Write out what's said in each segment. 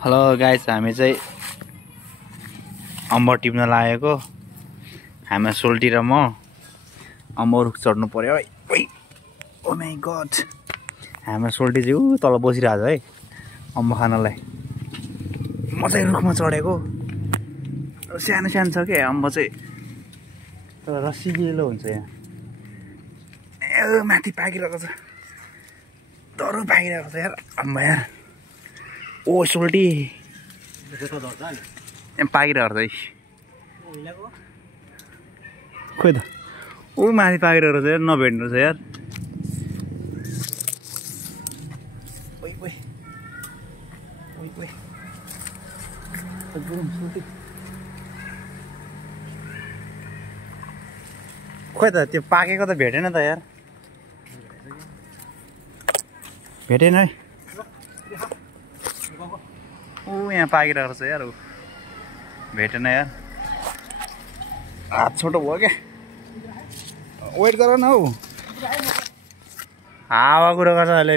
Hello guys, हामी चाहिँ अम्बो टिप्न लागेको। हामी सोल्टी र म अम्बो रुख चढ्नु पर्यो है। ओ माय गॉड, हाम्रो सोल्टी चाहिँ ऊ तल बसिरहेको छ है अम्बो खानलाई। म चाहिँ रुखमा चढेको। सानो सानो छ के अम्बो चाहिँ, तर रसिलो हुन्छ यहाँ। ए माथि पाकिरहेको छ, डरो पाकिरहेको छ यार अम्बो यार। ओ सोल्टी पाकिरहेको छ है। खोइ त ऊ माथि पाकिरहेको छ यार, नभेट्नु छ यार। खोइ त त्यो पाकेको त भेटेन त यार, भेटेन है। ऊ यहाँ पाकिरहेको छ यार, ऊ भेटेन यार। हात छोटो भयो क्या, वेट गर न हौ। हावा कुरो गर्छ अहिले।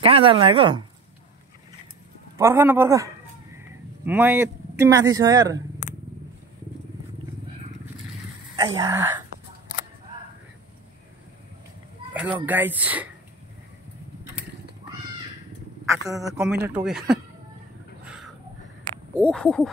कहाँ जानु लागेको? पर्ख न पर्ख, म यति माथि छु यार। आया हेलो गाइज, आता कमिला टोके। ओहो